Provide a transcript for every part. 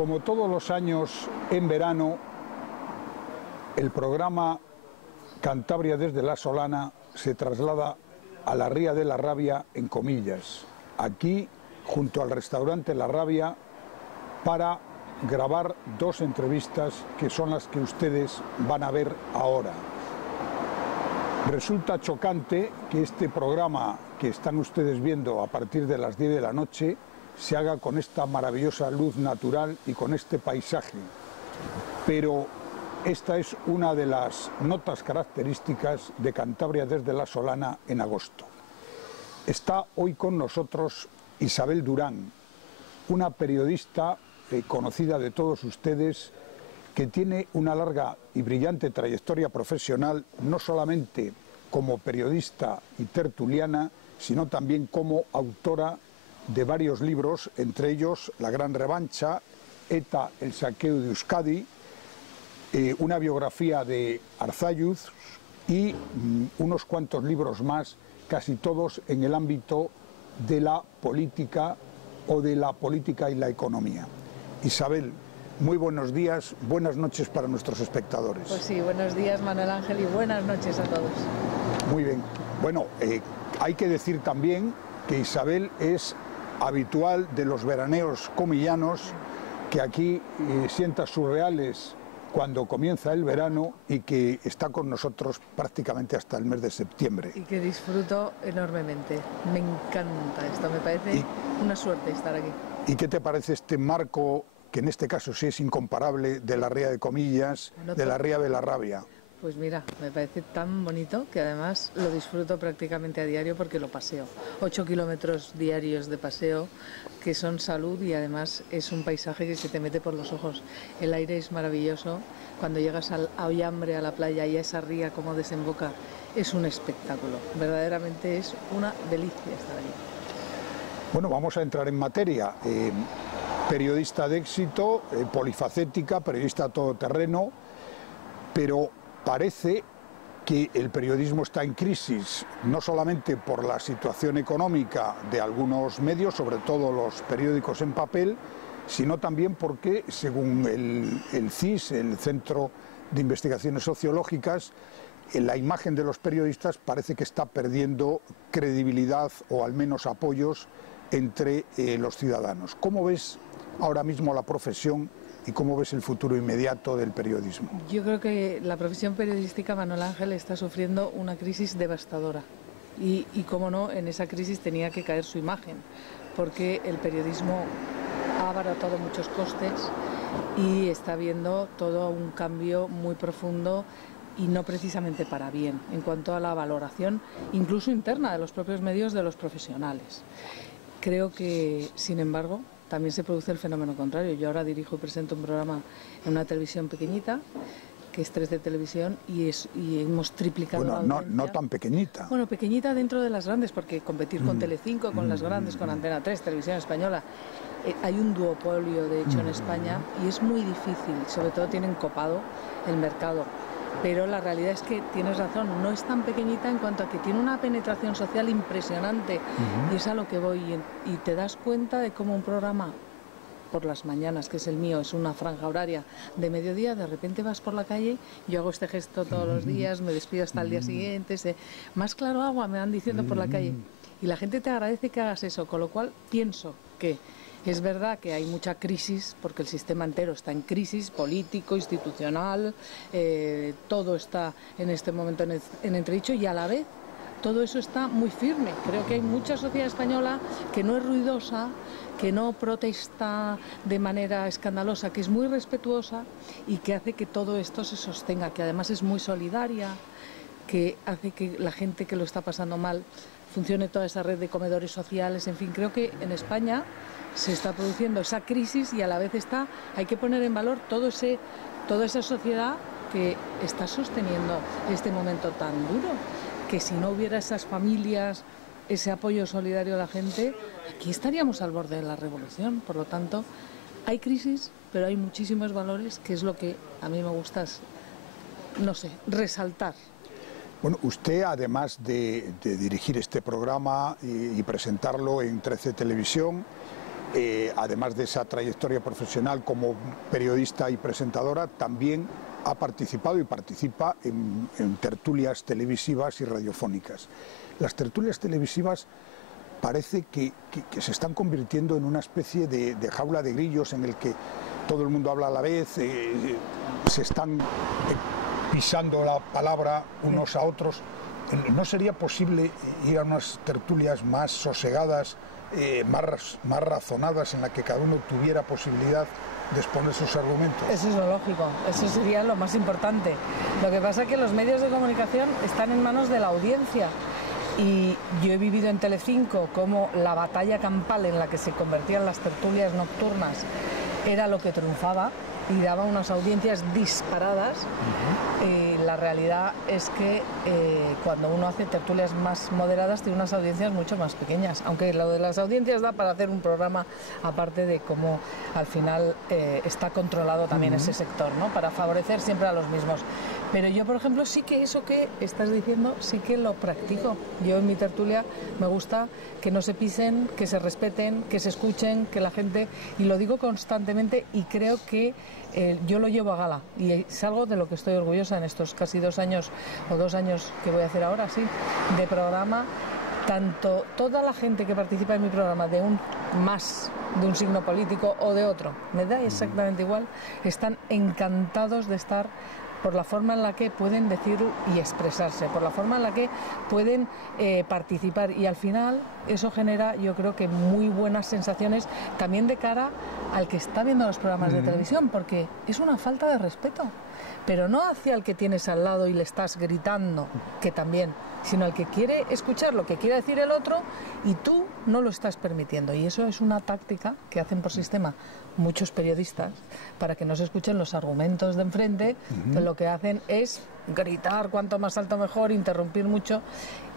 Como todos los años en verano, el programa Cantabria desde la Solana se traslada a la Ría de la Rabia en Comillas, aquí junto al restaurante La Rabia, para grabar dos entrevistas que son las que ustedes van a ver ahora. Resulta chocante que este programa que están ustedes viendo a partir de las 10 de la noche se haga con esta maravillosa luz natural y con este paisaje, pero esta es una de las notas características de Cantabria desde la Solana en agosto. Está hoy con nosotros Isabel Durán, una periodista conocida de todos ustedes, que tiene una larga y brillante trayectoria profesional, no solamente como periodista y tertuliana, sino también como autora de varios libros, entre ellos La Gran Revancha, ETA, el saqueo de Euskadi, una biografía de Arzalluz y unos cuantos libros más, casi todos en el ámbito de la política o de la política y la economía. Isabel, muy buenos días, buenas noches para nuestros espectadores. Pues sí, buenos días Manuel Ángel y buenas noches a todos. Muy bien. Bueno, hay que decir también que Isabel es habitual de los veraneos comillanos, que aquí sienta sus reales cuando comienza el verano y que está con nosotros prácticamente hasta el mes de septiembre. Y que disfruto enormemente. Me encanta esto, me parece una suerte estar aquí. ¿Y qué te parece este marco, que en este caso sí es incomparable, de la Ría de Comillas, de la Ría de la Rabia? Pues mira, me parece tan bonito que además lo disfruto prácticamente a diario porque lo paseo. 8 kilómetros diarios de paseo que son salud y además es un paisaje que se te mete por los ojos. El aire es maravilloso. Cuando llegas a Ollambre, a la playa y a esa ría como desemboca, es un espectáculo. Verdaderamente es una delicia estar allí. Bueno, vamos a entrar en materia. Periodista de éxito, polifacética, periodista todoterreno, pero parece que el periodismo está en crisis, no solamente por la situación económica de algunos medios, sobre todo los periódicos en papel, sino también porque, según el CIS, el Centro de Investigaciones Sociológicas, la imagen de los periodistas parece que está perdiendo credibilidad o al menos apoyos entre los ciudadanos. ¿Cómo ves ahora mismo la profesión y cómo ves el futuro inmediato del periodismo? Yo creo que la profesión periodística, Manuel Ángel, está sufriendo una crisis devastadora y cómo no, en esa crisis tenía que caer su imagen, porque el periodismo ha abaratado muchos costes y está viendo todo un cambio muy profundo y no precisamente para bien, en cuanto a la valoración incluso interna de los propios medios, de los profesionales. Creo que, sin embargo, también se produce el fenómeno contrario. Yo ahora dirijo y presento un programa en una televisión pequeñita, que es 13 Televisión, y hemos triplicado la audiencia. No tan pequeñita. Bueno, pequeñita dentro de las grandes, porque competir con Telecinco, con las grandes, con Antena 3, Televisión Española, hay un duopolio, de hecho, en España, y es muy difícil, sobre todo tienen copado el mercado. Pero la realidad es que tienes razón, no es tan pequeñita en cuanto a que tiene una penetración social impresionante, y es a lo que voy, y te das cuenta de cómo un programa por las mañanas, que es el mío, es una franja horaria de mediodía, de repente vas por la calle, yo hago este gesto todos los días, me despido hasta el día siguiente, más claro agua me van diciendo por la calle, y la gente te agradece que hagas eso, con lo cual pienso que es verdad que hay mucha crisis, porque el sistema entero está en crisis, político, institucional, todo está en este momento en entredicho, y a la vez todo eso está muy firme. Creo que hay mucha sociedad española que no es ruidosa, que no protesta de manera escandalosa, que es muy respetuosa y que hace que todo esto se sostenga, que además es muy solidaria, que hace que la gente que lo está pasando mal funcione toda esa red de comedores sociales. En fin, creo que en España se está produciendo esa crisis y a la vez hay que poner en valor toda esa sociedad que está sosteniendo este momento tan duro, que si no hubiera esas familias, ese apoyo solidario a la gente, aquí estaríamos al borde de la revolución. Por lo tanto, hay crisis, pero hay muchísimos valores, que es lo que a mí me gusta, no sé, resaltar. Bueno, usted, además de dirigir este programa y presentarlo en 13 Televisión, además de esa trayectoria profesional como periodista y presentadora, también ha participado y participa en tertulias televisivas y radiofónicas. Las tertulias televisivas parece que se están convirtiendo en una especie de jaula de grillos en el que todo el mundo habla a la vez, se están pisando la palabra unos a otros. ¿No sería posible ir a unas tertulias más sosegadas, más razonadas, en la que cada uno tuviera posibilidad de exponer sus argumentos? Eso es lo lógico, eso sería lo más importante. Lo que pasa es que los medios de comunicación están en manos de la audiencia. Y yo he vivido en Telecinco como la batalla campal en la que se convertían las tertulias nocturnas era lo que triunfaba y daba unas audiencias disparadas. La realidad es que cuando uno hace tertulias más moderadas tiene unas audiencias mucho más pequeñas, aunque lo de las audiencias da para hacer un programa aparte de cómo al final está controlado también ese sector, ¿no? Para favorecer siempre a los mismos. Pero yo, por ejemplo, sí que eso que estás diciendo, sí que lo practico. Yo en mi tertulia me gusta que no se pisen, que se respeten, que se escuchen, que la gente... Y lo digo constantemente y creo que yo lo llevo a gala. Y es algo de lo que estoy orgullosa en estos casi 2 años, o 2 años que voy a hacer ahora, sí, de programa. Tanto toda la gente que participa en mi programa de un signo político o de otro, me da exactamente igual, están encantados de estar por la forma en la que pueden decir y expresarse, por la forma en la que pueden participar, y al final eso genera, yo creo que muy buenas sensaciones también de cara al que está viendo los programas de televisión, porque es una falta de respeto, pero no hacia el que tienes al lado y le estás gritando, que también, sino al que quiere escuchar lo que quiere decir el otro y tú no lo estás permitiendo. Y eso es una táctica que hacen por sistema muchos periodistas para que no se escuchen los argumentos de enfrente, que lo que hacen es gritar cuanto más alto mejor, interrumpir mucho,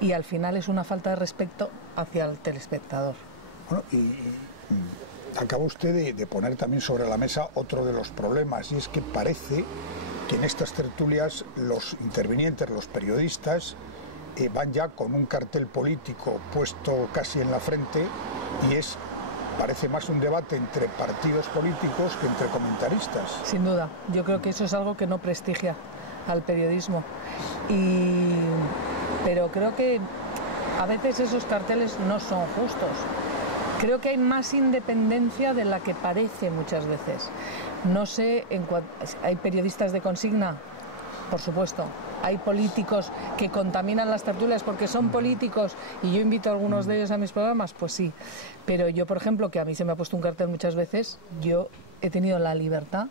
y al final es una falta de respeto hacia el telespectador. Bueno, y acaba usted de poner también sobre la mesa otro de los problemas, y es que parece que en estas tertulias los intervinientes, los periodistas, van ya con un cartel político puesto casi en la frente, y parece más un debate entre partidos políticos que entre comentaristas. Sin duda, yo creo que eso es algo que no prestigia al periodismo, pero creo que a veces esos carteles no son justos. Creo que hay más independencia de la que parece muchas veces. No sé, hay periodistas de consigna, por supuesto. Hay políticos que contaminan las tertulias porque son políticos y yo invito a algunos de ellos a mis programas, pues sí. Pero yo, por ejemplo, que a mí se me ha puesto un cartel muchas veces, yo he tenido la libertad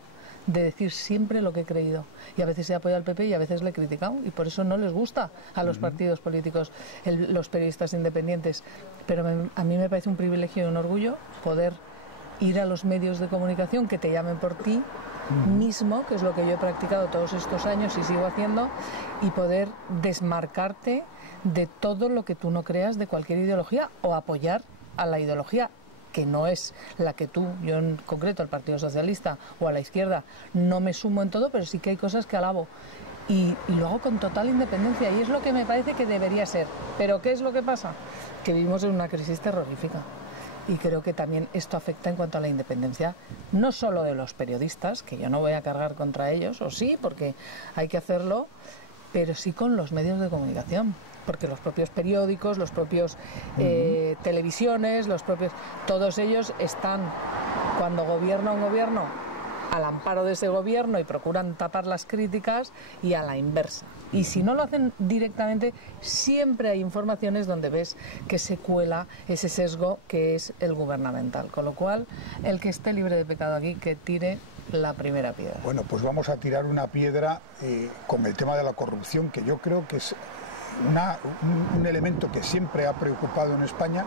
de decir siempre lo que he creído. Y a veces he apoyado al PP y a veces le he criticado. Y por eso no les gusta a los partidos políticos los periodistas independientes. Pero a mí me parece un privilegio y un orgullo poder ir a los medios de comunicación que te llamen por ti mismo, que es lo que yo he practicado todos estos años y sigo haciendo, y poder desmarcarte de todo lo que tú no creas de cualquier ideología, o apoyar a la ideología que no es la que tú, yo en concreto al Partido Socialista o a la izquierda, no me sumo en todo, pero sí que hay cosas que alabo. Y lo hago con total independencia, y es lo que me parece que debería ser. ¿Pero qué es lo que pasa? Que vivimos en una crisis terrorífica. Y creo que también esto afecta en cuanto a la independencia, no solo de los periodistas, que yo no voy a cargar contra ellos, o sí, porque hay que hacerlo, pero sí con los medios de comunicación, porque los propios periódicos, los propios televisiones, todos ellos están, cuando gobierna un gobierno, al amparo de ese gobierno y procuran tapar las críticas, y a la inversa. Y si no lo hacen directamente, siempre hay informaciones donde ves que se cuela ese sesgo que es el gubernamental. Con lo cual, el que esté libre de pecado aquí, que tire la primera piedra. Bueno, pues vamos a tirar una piedra con el tema de la corrupción, que yo creo que es un elemento que siempre ha preocupado en España,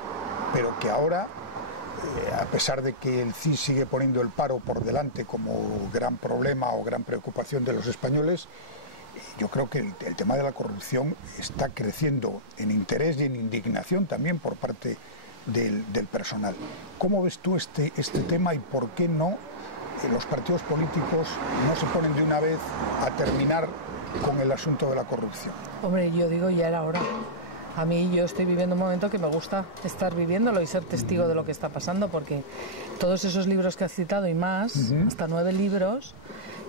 pero que ahora, a pesar de que el CIS sigue poniendo el paro por delante como gran problema o gran preocupación de los españoles, yo creo que el tema de la corrupción está creciendo en interés y en indignación también por parte del personal. ¿Cómo ves tú este tema, y por qué no los partidos políticos no se ponen de una vez a terminar con el asunto de la corrupción? Hombre, yo digo, ya era hora. A mí yo estoy viviendo un momento que me gusta estar viviéndolo y ser testigo de lo que está pasando, porque todos esos libros que has citado y más, hasta 9 libros,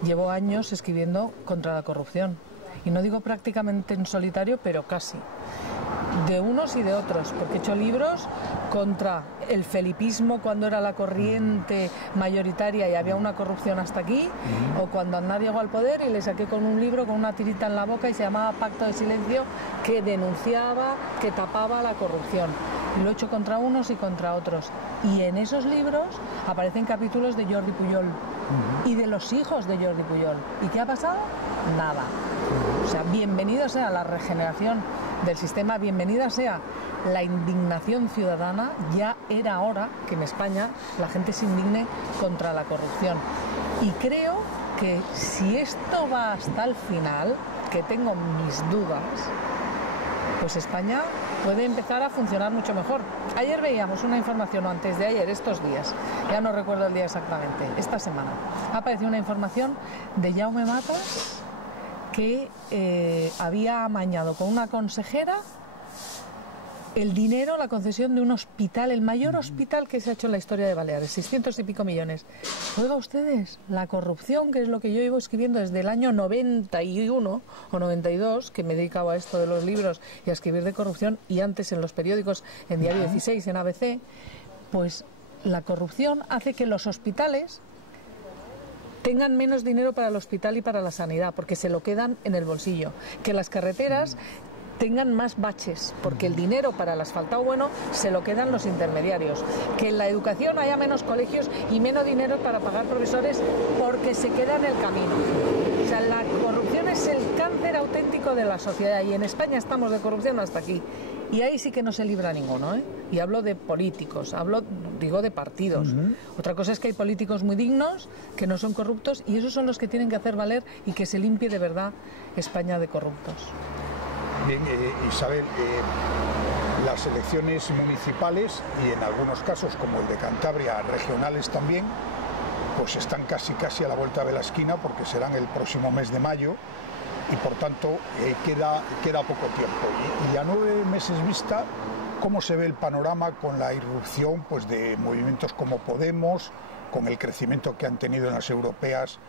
llevo años escribiendo contra la corrupción. Y no digo prácticamente en solitario, pero casi. De unos y de otros, porque he hecho libros contra el felipismo cuando era la corriente mayoritaria y había una corrupción hasta aquí, o cuando Aznar llegó al poder y le saqué con un libro con una tirita en la boca y se llamaba Pacto de Silencio, que denunciaba, que tapaba la corrupción. Y lo he hecho contra unos y contra otros. Y en esos libros aparecen capítulos de Jordi Pujol y de los hijos de Jordi Pujol. ¿Y qué ha pasado? Nada. O sea, bienvenido sea la regeneración del sistema, bienvenida sea la indignación ciudadana. Ya era hora que en España la gente se indigne contra la corrupción. Y creo que si esto va hasta el final, que tengo mis dudas, pues España puede empezar a funcionar mucho mejor. Ayer veíamos una información, o antes de ayer, estos días, ya no recuerdo el día exactamente, esta semana, ha aparecido una información de Jaume Matas, que había amañado con una consejera el dinero, la concesión de un hospital, el mayor hospital que se ha hecho en la historia de Baleares, 600 y pico millones. Oiga ustedes, la corrupción, que es lo que yo llevo escribiendo desde el año 91 o 92, que me he dedicado a esto de los libros y a escribir de corrupción, y antes en los periódicos, en Diario 16, en ABC, pues la corrupción hace que los hospitales tengan menos dinero para el hospital y para la sanidad, porque se lo quedan en el bolsillo. Que las carreteras tengan más baches, porque el dinero para el asfaltado bueno se lo quedan los intermediarios. Que en la educación haya menos colegios y menos dinero para pagar profesores, porque se queda en el camino. O sea, la corrupción es el cáncer auténtico de la sociedad, y en España estamos de corrupción hasta aquí. Y ahí sí que no se libra ninguno, ¿eh? Y hablo de políticos, digo de partidos. Otra cosa es que hay políticos muy dignos, que no son corruptos, y esos son los que tienen que hacer valer y que se limpie de verdad España de corruptos. Bien, Isabel, las elecciones municipales y en algunos casos, como el de Cantabria, regionales también, pues están casi a la vuelta de la esquina, porque serán el próximo mes de mayo. Y por tanto queda poco tiempo. Y a 9 meses vista, ¿cómo se ve el panorama con la irrupción pues, de movimientos como Podemos, con el crecimiento que han tenido en las europeas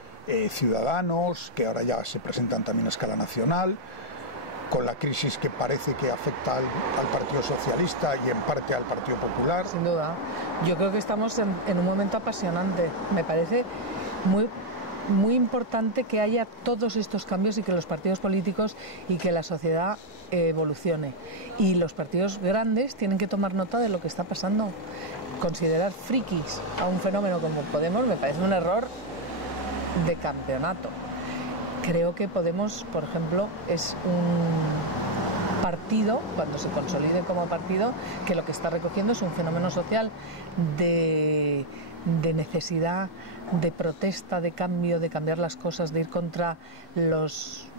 Ciudadanos, que ahora ya se presentan también a escala nacional, con la crisis que parece que afecta al Partido Socialista y en parte al Partido Popular? Sin duda. Yo creo que estamos en un momento apasionante. Me parece muy importante que haya todos estos cambios y que los partidos políticos y que la sociedad evolucione. Y los partidos grandes tienen que tomar nota de lo que está pasando. Considerar frikis a un fenómeno como Podemos me parece un error de campeonato. Creo que Podemos, por ejemplo, es un partido, cuando se consolide como partido, que lo que está recogiendo es un fenómeno social de necesidad, de protesta, de cambio, de cambiar las cosas, de ir contra los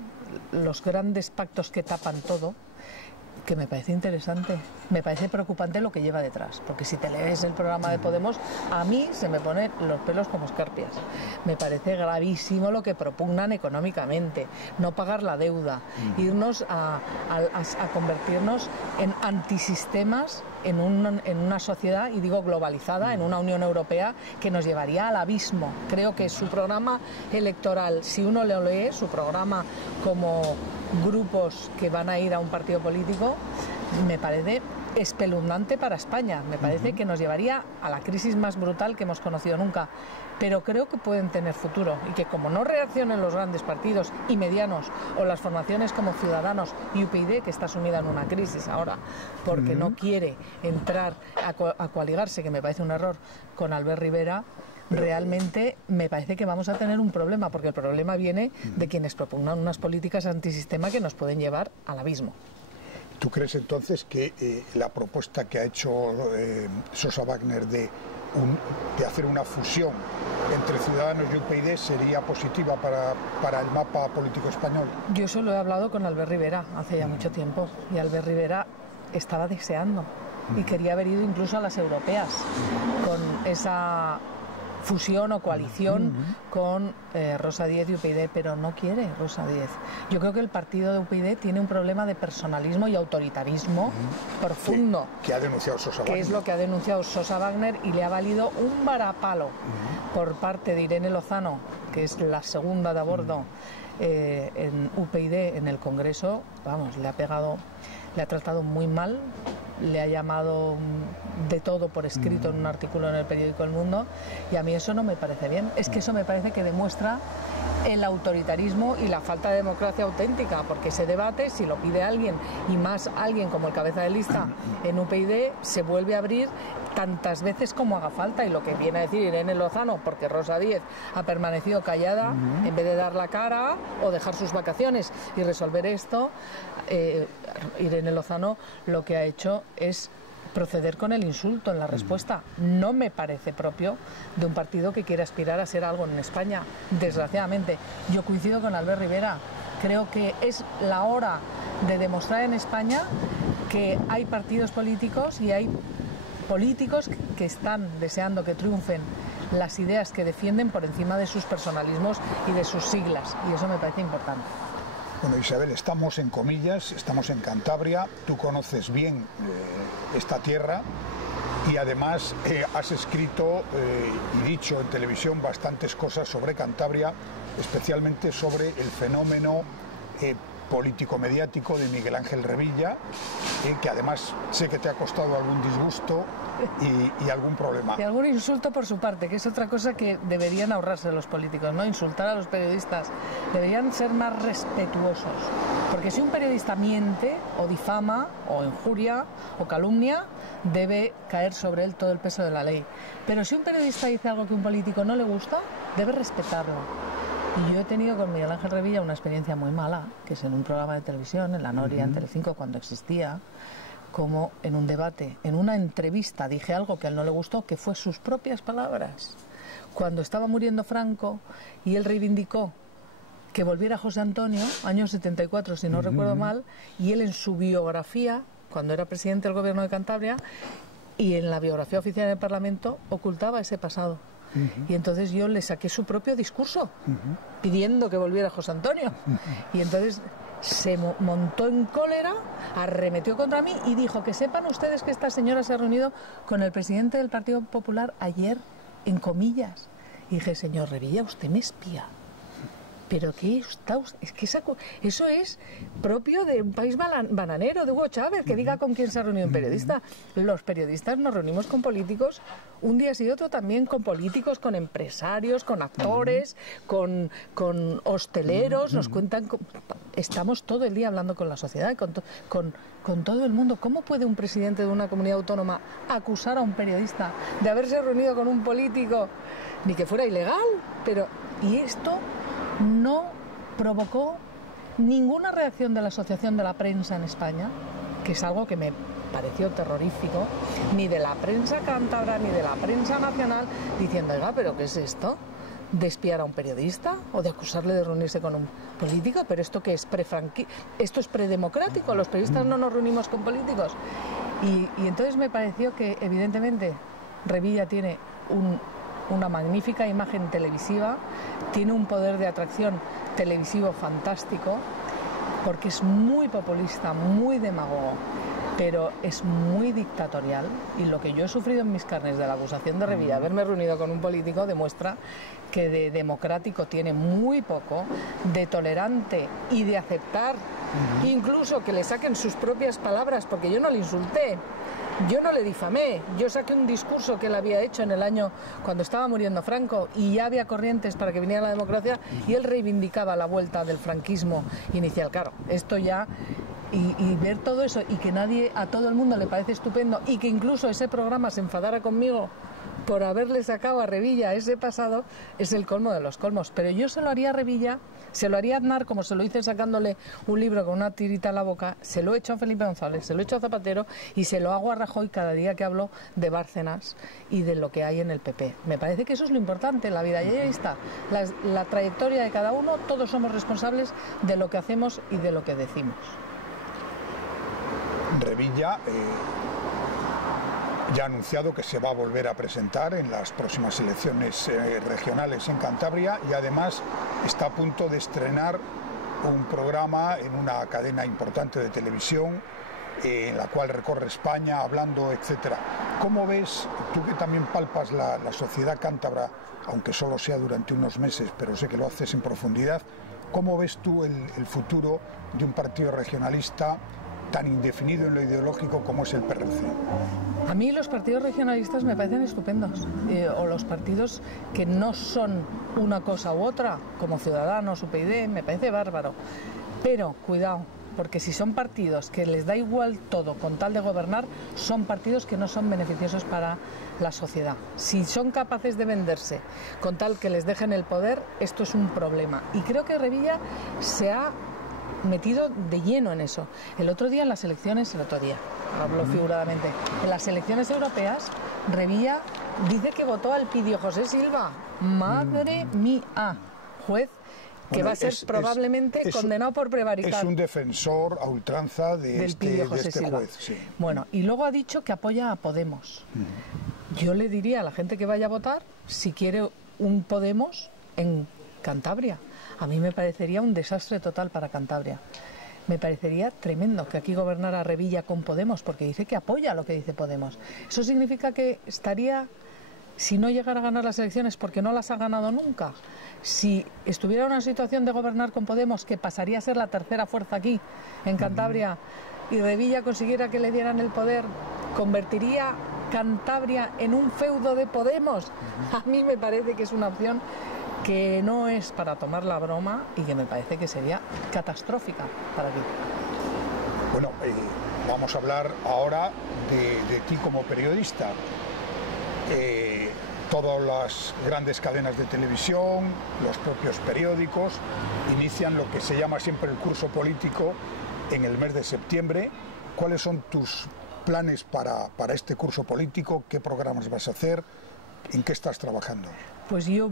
grandes pactos que tapan todo, que me parece interesante. Me parece preocupante lo que lleva detrás, porque si te lees el programa de Podemos, a mí se me ponen los pelos como escarpias. Me parece gravísimo lo que propugnan económicamente, no pagar la deuda, irnos a convertirnos en antisistemas en una sociedad, y digo globalizada, en una Unión Europea que nos llevaría al abismo. Creo que su programa electoral, si uno lo lee, su programa como grupos que van a ir a un partido político, me parece espeluznante para España. Me parece que nos llevaría a la crisis más brutal que hemos conocido nunca. Pero creo que pueden tener futuro, y que como no reaccionen los grandes partidos y medianos, o las formaciones como Ciudadanos y UPyD, que está sumida en una crisis ahora porque no quiere entrar a coaligarse, que me parece un error, con Albert Rivera, realmente me parece que vamos a tener un problema, porque el problema viene de quienes propugnan unas políticas antisistema que nos pueden llevar al abismo. ¿Tú crees entonces que la propuesta que ha hecho Sosa Wagner de hacer una fusión entre Ciudadanos y UPyD sería positiva para el mapa político español? Yo eso lo he hablado con Albert Rivera hace ya mucho tiempo, y Albert Rivera estaba deseando y quería haber ido incluso a las europeas con esa fusión o coalición con Rosa Díez y UPyD, pero no quiere Rosa Díez. Yo creo que el partido de UPyD tiene un problema de personalismo y autoritarismo profundo. Que ha denunciado Sosa Wagner. Que es lo que ha denunciado Sosa Wagner y le ha valido un varapalo por parte de Irene Lozano, que es la segunda de a bordo en UPyD en el Congreso. Vamos, le ha tratado muy mal, le ha llamado de todo por escrito en un artículo en el periódico El Mundo, y a mí eso no me parece bien. Es que eso me parece que demuestra el autoritarismo y la falta de democracia auténtica, porque ese debate, si lo pide alguien, y más alguien como el cabeza de lista en UPyD, se vuelve a abrir tantas veces como haga falta, y lo que viene a decir Irene Lozano, porque Rosa Díez ha permanecido callada en vez de dar la cara o dejar sus vacaciones y resolver esto, Irene Lozano lo que ha hecho es proceder con el insulto en la respuesta. No me parece propio de un partido que quiere aspirar a ser algo en España, desgraciadamente. Yo coincido con Albert Rivera, creo que es la hora de demostrar en España que hay partidos políticos y hay políticos que están deseando que triunfen las ideas que defienden por encima de sus personalismos y de sus siglas, y eso me parece importante. Bueno, Isabel, estamos en Comillas, estamos en Cantabria, tú conoces bien esta tierra y además has escrito y dicho en televisión bastantes cosas sobre Cantabria, especialmente sobre el fenómeno político-mediático de Miguel Ángel Revilla, que además sé que te ha costado algún disgusto y algún problema. Y algún insulto por su parte, que es otra cosa que deberían ahorrarse los políticos, no insultar a los periodistas. Deberían ser más respetuosos, porque si un periodista miente o difama o injuria o calumnia, debe caer sobre él todo el peso de la ley. Pero si un periodista dice algo que a un político no le gusta, debe respetarlo. Y yo he tenido con Miguel Ángel Revilla una experiencia muy mala, que es en un programa de televisión, en La Noria, en Telecinco, cuando existía, como en un debate, en una entrevista, dije algo que a él no le gustó, que fue sus propias palabras. Cuando estaba muriendo Franco y él reivindicó que volviera José Antonio, año 74, si no recuerdo mal, y él en su biografía, cuando era presidente del gobierno de Cantabria, y en la biografía oficial del Parlamento, ocultaba ese pasado. Y entonces yo le saqué su propio discurso pidiendo que volviera José Antonio, y entonces se montó en cólera, arremetió contra mí y dijo que sepan ustedes que esta señora se ha reunido con el presidente del Partido Popular ayer en Comillas. Y dije, señor Revilla, usted me espía. Pero ¿qué está usted? Es que eso es propio de un país bananero, de Hugo Chávez, que diga con quién se ha reunido un periodista. Los periodistas nos reunimos con políticos un día sí y otro, también con políticos, con empresarios, con actores, con hosteleros, nos cuentan, estamos todo el día hablando con la sociedad, con todo el mundo. ¿Cómo puede un presidente de una comunidad autónoma acusar a un periodista de haberse reunido con un político, ni que fuera ilegal? Y esto no provocó ninguna reacción de la Asociación de la Prensa en España, que es algo que me pareció terrorífico, ni de la prensa cántabra, ni de la prensa nacional, diciendo, oiga, ¿pero qué es esto? ¿De espiar a un periodista? ¿O de acusarle de reunirse con un político? ¿Pero esto qué es? ¿Esto es predemocrático? ¿Los periodistas no nos reunimos con políticos? Y entonces me pareció que, evidentemente, Revilla tiene una magnífica imagen televisiva, tiene un poder de atracción televisivo fantástico, porque es muy populista, muy demagogo, pero es muy dictatorial, y lo que yo he sufrido en mis carnes de la acusación de Revilla, haberme reunido con un político, demuestra que de democrático tiene muy poco, de tolerante y de aceptar incluso que le saquen sus propias palabras, porque yo no le insulté, yo no le difamé, yo saqué un discurso que él había hecho en el año cuando estaba muriendo Franco y ya había corrientes para que viniera la democracia, y él reivindicaba la vuelta del franquismo inicial. Claro, esto ya, y ver todo eso y que a todo el mundo le parece estupendo, y que incluso ese programa se enfadara conmigo por haberle sacado a Revilla ese pasado, es el colmo de los colmos. Pero yo se lo haría a Revilla, se lo haría a Aznar, como se lo hice sacándole un libro con una tirita en la boca, se lo he hecho a Felipe González, se lo he hecho a Zapatero, y se lo hago a Rajoy cada día que hablo de Bárcenas y de lo que hay en el PP. Me parece que eso es lo importante en la vida, y ahí está la trayectoria de cada uno. Todos somos responsables de lo que hacemos y de lo que decimos. Revilla ya ha anunciado que se va a volver a presentar en las próximas elecciones regionales en Cantabria y además está a punto de estrenar un programa en una cadena importante de televisión en la cual recorre España hablando, etcétera. ¿Cómo ves, tú que también palpas la sociedad cántabra, aunque solo sea durante unos meses, pero sé que lo haces en profundidad, cómo ves tú el futuro de un partido regionalista tan indefinido en lo ideológico como es el PRC? A mí los partidos regionalistas me parecen estupendos, o los partidos que no son una cosa u otra, como Ciudadanos, UPyD, me parece bárbaro. Pero cuidado, porque si son partidos que les da igual todo con tal de gobernar, son partidos que no son beneficiosos para la sociedad. Si son capaces de venderse con tal que les dejen el poder, esto es un problema. Y creo que Revilla se ha metido de lleno en eso. El otro día, hablo figuradamente, en las elecciones europeas, Revilla dice que votó al Pidio José Silva. Madre mía, juez que va a ser probablemente condenado por prevaricar. Es un defensor a ultranza de este juez. Sí. Bueno, y luego ha dicho que apoya a Podemos. Yo le diría a la gente que vaya a votar si quiere un Podemos en Cantabria. A mí me parecería un desastre total para Cantabria. Me parecería tremendo que aquí gobernara Revilla con Podemos, porque dice que apoya lo que dice Podemos. Eso significa que estaría, si no llegara a ganar las elecciones, porque no las ha ganado nunca, si estuviera en una situación de gobernar con Podemos, que pasaría a ser la tercera fuerza aquí, en Cantabria, y Revilla consiguiera que le dieran el poder, convertiría Cantabria en un feudo de Podemos. A mí me parece que es una opción que no es para tomar la broma y que me parece que sería catastrófica para ti. Bueno, vamos a hablar ahora de ti como periodista. Todas las grandes cadenas de televisión, los propios periódicos, inician lo que se llama siempre el curso político en el mes de septiembre. ¿Cuáles son tus planes para este curso político? ¿Qué programas vas a hacer? ¿En qué estás trabajando? Pues yo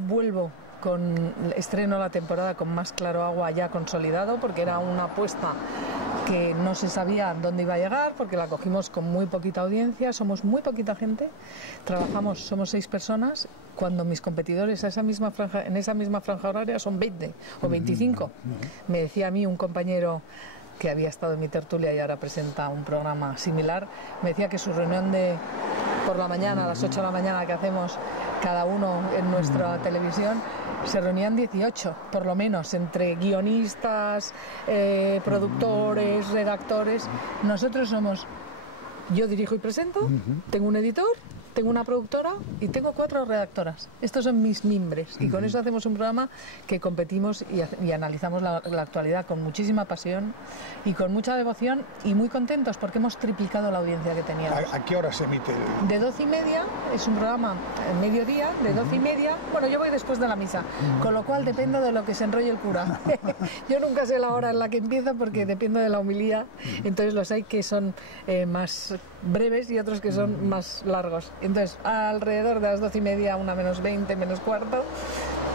estreno la temporada con Más Claro Agua ya consolidado, porque era una apuesta que no se sabía dónde iba a llegar, porque la cogimos con muy poquita audiencia, somos muy poquita gente, somos 6 personas, cuando mis competidores en esa misma franja horaria son 20 o 25. Me decía a mí un compañero que había estado en mi tertulia y ahora presenta un programa similar, me decía que su reunión por la mañana, a las 8 de la mañana que hacemos cada uno en nuestra televisión, se reunían 18, por lo menos, entre guionistas, productores, redactores. Nosotros yo dirijo y presento, tengo un editor, tengo una productora y tengo 4 redactoras. Estos son mis mimbres y con eso hacemos un programa que competimos y analizamos la actualidad con muchísima pasión y con mucha devoción y muy contentos porque hemos triplicado la audiencia que teníamos. ¿A qué hora se emite? De 12:30, es un programa mediodía, de 12:30, bueno, yo voy después de la misa, con lo cual dependo de lo que se enrolle el cura. Yo nunca sé la hora en la que empieza porque dependo de la homilía, entonces los hay que son más breves y otros que son más largos. Entonces, alrededor de las 12:30, 1 menos 20, menos cuarto,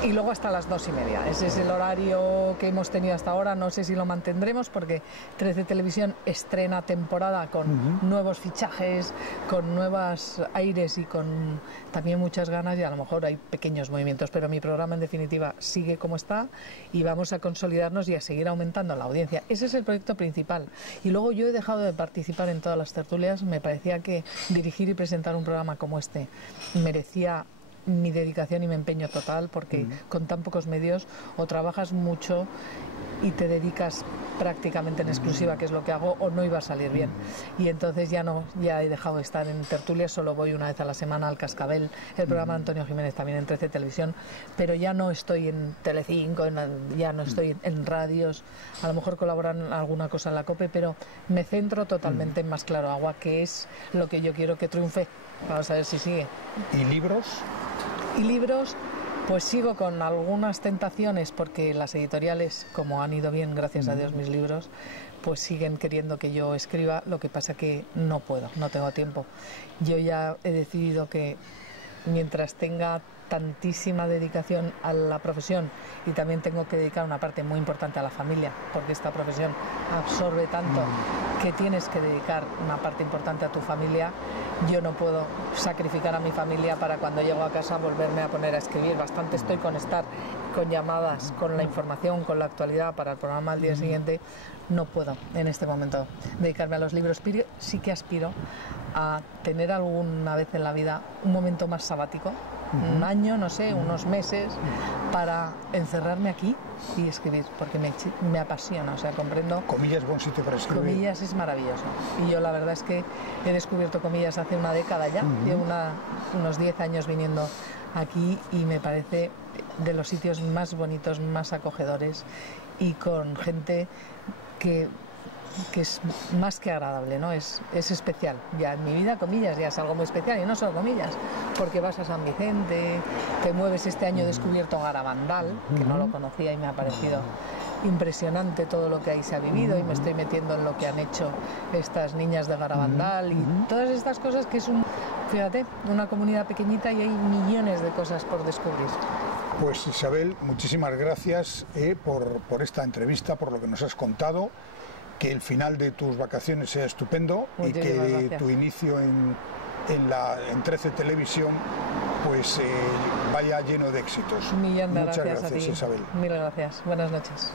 y luego hasta las 2:30. Ese es el horario que hemos tenido hasta ahora. No sé si lo mantendremos porque 13 Televisión estrena temporada con nuevos fichajes, con nuevos aires y con también muchas ganas, y a lo mejor hay pequeños movimientos, pero mi programa en definitiva sigue como está y vamos a consolidarnos y a seguir aumentando la audiencia. Ese es el proyecto principal. Y luego yo he dejado de participar en todas las tertulias. Me parecía que dirigir y presentar un programa como este merecía mi dedicación y mi empeño total, porque con tan pocos medios o trabajas mucho y te dedicas prácticamente en exclusiva, que es lo que hago, o no iba a salir bien. Y entonces ya he dejado de estar en tertulias, solo voy una vez a la semana al Cascabel, el programa de Antonio Jiménez también en 13 Televisión, pero ya no estoy en Telecinco, ya no estoy en radios, a lo mejor colaboran en alguna cosa en la COPE, pero me centro totalmente en Más Claro Agua, que es lo que yo quiero que triunfe. Vamos a ver si sigue. ¿Y libros? Y libros, pues sigo con algunas tentaciones porque las editoriales, como han ido bien, gracias a Dios, mis libros, pues siguen queriendo que yo escriba, lo que pasa que no puedo, no tengo tiempo. Yo ya he decidido que mientras tenga tantísima dedicación a la profesión, y también tengo que dedicar una parte muy importante a la familia, porque esta profesión absorbe tanto que tienes que dedicar una parte importante a tu familia, yo no puedo sacrificar a mi familia para cuando llego a casa volverme a poner a escribir. Bastante estoy con estar con llamadas, con la información, con la actualidad para el programa al día siguiente. No puedo en este momento dedicarme a los libros. Sí que aspiro a tener alguna vez en la vida un momento más sabático, un año, no sé, unos meses, para encerrarme aquí y escribir, porque me apasiona, o sea, comprendo. Comillas, buen sitio para escribir. Comillas es maravilloso. Y yo la verdad es que he descubierto Comillas hace una década ya, llevo unos 10 años viniendo aquí y me parece de los sitios más bonitos, más acogedores y con gente que es más que agradable, ¿no? Es especial. Ya en mi vida, Comillas, ya es algo muy especial, y no solo Comillas, porque vas a San Vicente, te mueves. Este año he descubierto Garabandal, que no lo conocía y me ha parecido impresionante todo lo que ahí se ha vivido, y me estoy metiendo en lo que han hecho estas niñas de Garabandal y todas estas cosas, que es fíjate, una comunidad pequeñita y hay millones de cosas por descubrir. Pues Isabel, muchísimas gracias por esta entrevista, por lo que nos has contado. Que el final de tus vacaciones sea estupendo y que tu inicio en 13 Televisión pues vaya lleno de éxitos. Millón de Muchas gracias a ti, Isabel. Mil gracias. Buenas noches.